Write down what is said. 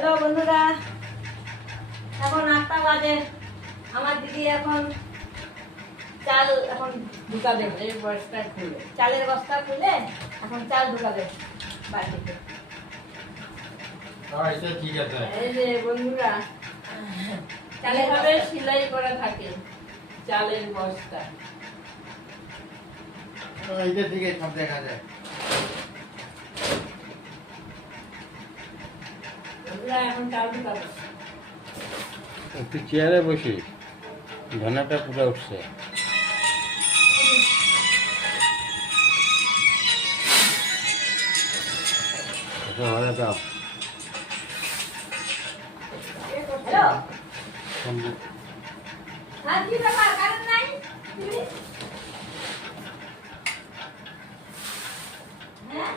Hello বন্ধুরা, এখন 8টা বাজে। আমার দিদি এখন চাল ঢুকাবে। এই বস্তা খুলে চালের বস্তা খুলে এখন চাল ঢুকাবে বাড়িতে। এটা ঠিক আছে। এই যে বন্ধুরা, চালের এভাবে সেলাই করা থাকে চালের বস্তা। এটা ঠিক আছে, সব দেখা যায়। বন্ধুরা এখন চাল ঢুকাবে। একটু চেয়ারে বসি, ঘনাটা পুরো উঠছে। ভালো দাও। হ্যালো, সঙ্গে হ্যাঁ কি ব্যাপার, কারেন্ট নাই? হ্যাঁ